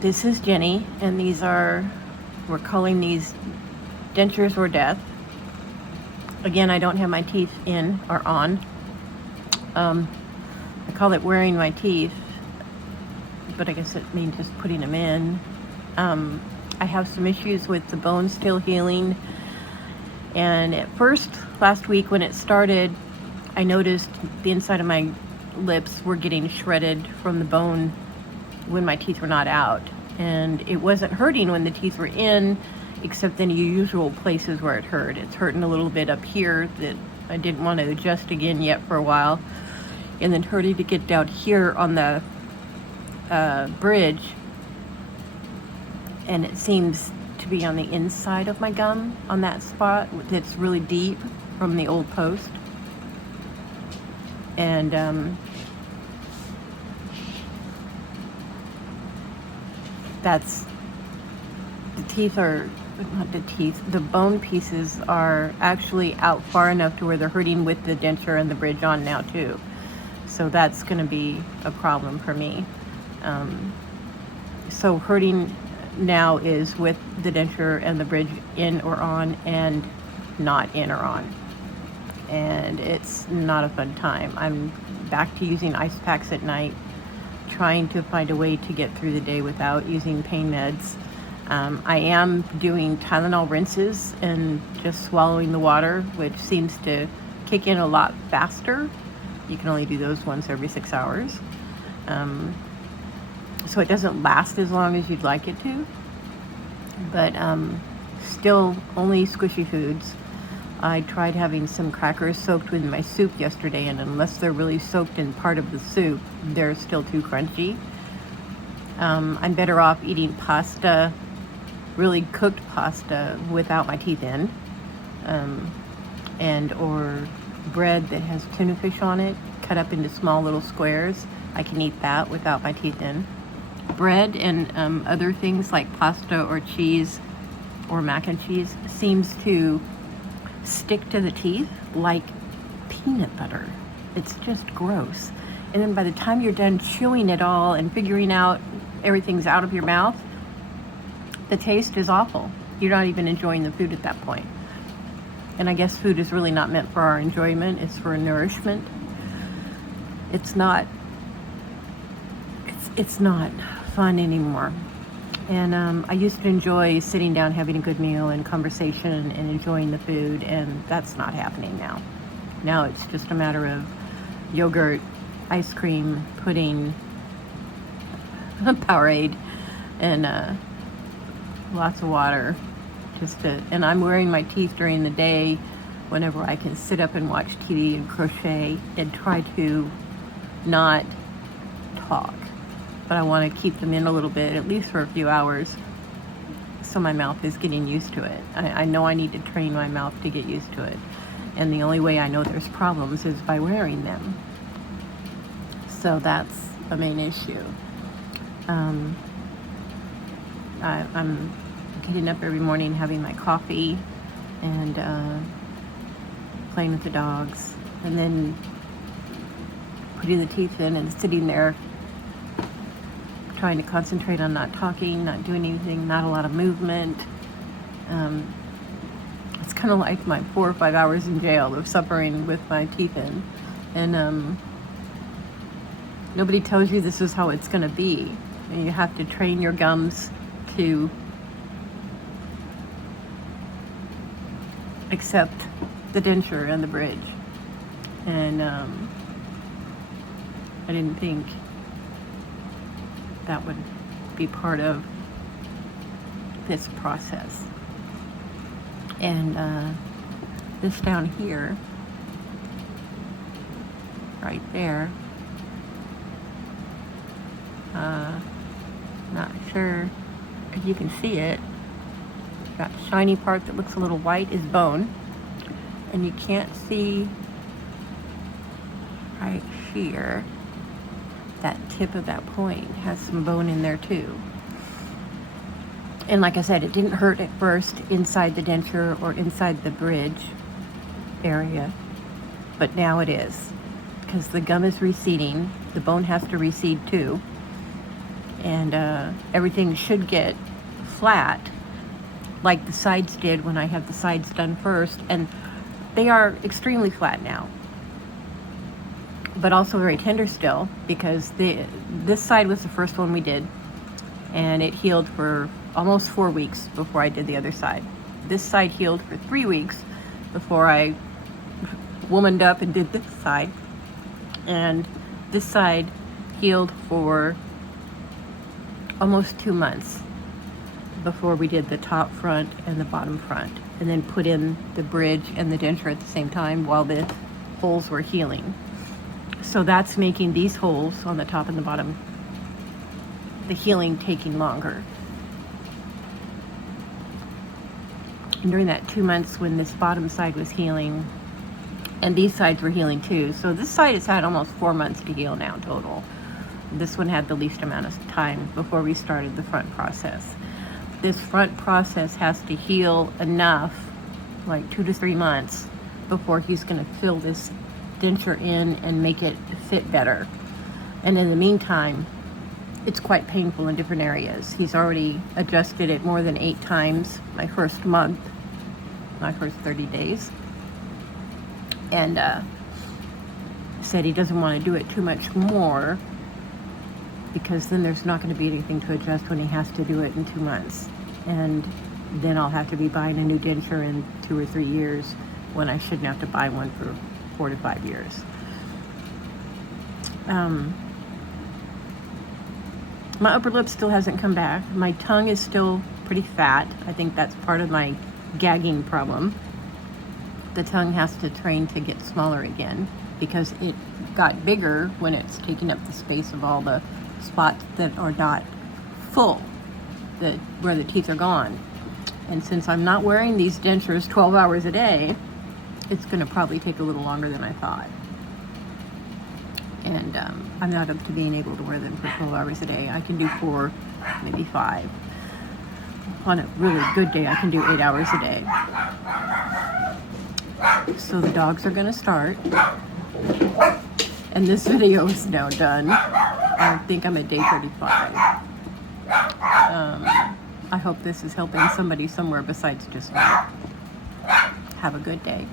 This is Jenny, and we're calling these dentures or death. Again, I don't have my teeth in or on. I call it wearing my teeth, but I guess it means just putting them in. I have some issues with the bone still healing, and at first, last week when it started, I noticed the inside of my lips were getting shredded from the bone when my teeth were not out, and it wasn't hurting when the teeth were in, except in the usual places where it hurt. It's hurting a little bit up here that I didn't want to adjust again yet for a while, and then hurting to get down here on the bridge, and it seems to be on the inside of my gum, on that spot that's really deep from the old post. And the bone pieces are actually out far enough to where they're hurting with the denture and the bridge on now too. So that's going to be a problem for me. So hurting now is with the denture and the bridge in or on, and not in or on. And it's not a fun time. I'm back to using ice packs at night, trying to find a way to get through the day without using pain meds. I am doing Tylenol rinses and just swallowing the water, which seems to kick in a lot faster. You can only do those once every 6 hours. So it doesn't last as long as you'd like it to. But still only squishy foods. I tried having some crackers soaked with my soup yesterday, and unless they're really soaked in part of the soup, they're still too crunchy. I'm better off eating pasta, really cooked pasta, without my teeth in, and or bread that has tuna fish on it, cut up into small little squares. I can eat that without my teeth in. Bread and other things like pasta or cheese or mac and cheese seems to stick to the teeth like peanut butter. It's just gross. And then by the time you're done chewing it all and figuring out everything's out of your mouth, the taste is awful. You're not even enjoying the food at that point. And I guess food is really not meant for our enjoyment. It's for nourishment. It's not fun anymore. And I used to enjoy sitting down, having a good meal and conversation and enjoying the food, and that's not happening now. Now it's just a matter of yogurt, ice cream, pudding, Powerade, and lots of water. And I'm wearing my teeth during the day whenever I can sit up and watch TV and crochet and try to not talk. But I want to keep them in a little bit, at least for a few hours, so my mouth is getting used to it. I know I need to train my mouth to get used to it. And the only way I know there's problems is by wearing them. So that's the main issue. I'm getting up every morning, having my coffee, and playing with the dogs, and then putting the teeth in and sitting there trying to concentrate on not talking, not doing anything, not a lot of movement. It's kind of like my 4 or 5 hours in jail of suffering with my teeth in. And nobody tells you this is how it's going to be. And you have to train your gums to accept the denture and the bridge. And I didn't think that would be part of this process. And this down here, right there, not sure if you can see it. That shiny part that looks a little white is bone, and you can't see right here. That tip of that point has some bone in there too. And like I said, it didn't hurt at first inside the denture or inside the bridge area, but now it is, because the gum is receding. The bone has to recede too. and everything should get flat like the sides did when I have the sides done first, and they are extremely flat now, but also very tender still, because this side was the first one we did, and it healed for almost 4 weeks before I did the other side. This side healed for 3 weeks before I womaned up and did this side, and this side healed for almost 2 months before we did the top front and the bottom front, and then put in the bridge and the denture at the same time while the holes were healing. So that's making these holes on the top and the bottom, the healing taking longer. And during that 2 months when this bottom side was healing, and these sides were healing too, so this side has had almost 4 months to heal now total. This one had the least amount of time before we started the front process. This front process has to heal enough, like 2 to 3 months, before he's going to fill this denture in and make it fit better. And in the meantime, it's quite painful in different areas. He's already adjusted it more than 8 times my first month, my first 30 days. And said he doesn't want to do it too much more, because then there's not going to be anything to adjust when he has to do it in 2 months. And then I'll have to be buying a new denture in 2 or 3 years, when I shouldn't have to buy one for 4 to 5 years. My upper lip still hasn't come back. My tongue is still pretty fat. I think that's part of my gagging problem. The tongue has to train to get smaller again, because it got bigger when it's taking up the space of all the spots that are not full, where the teeth are gone. And since I'm not wearing these dentures 12 hours a day, it's going to probably take a little longer than I thought. And I'm not up to being able to wear them for 12 hours a day. I can do 4, maybe 5. On a really good day, I can do 8 hours a day. So the dogs are going to start. And this video is now done. I think I'm at day 35. I hope this is helping somebody somewhere besides just me. Have a good day.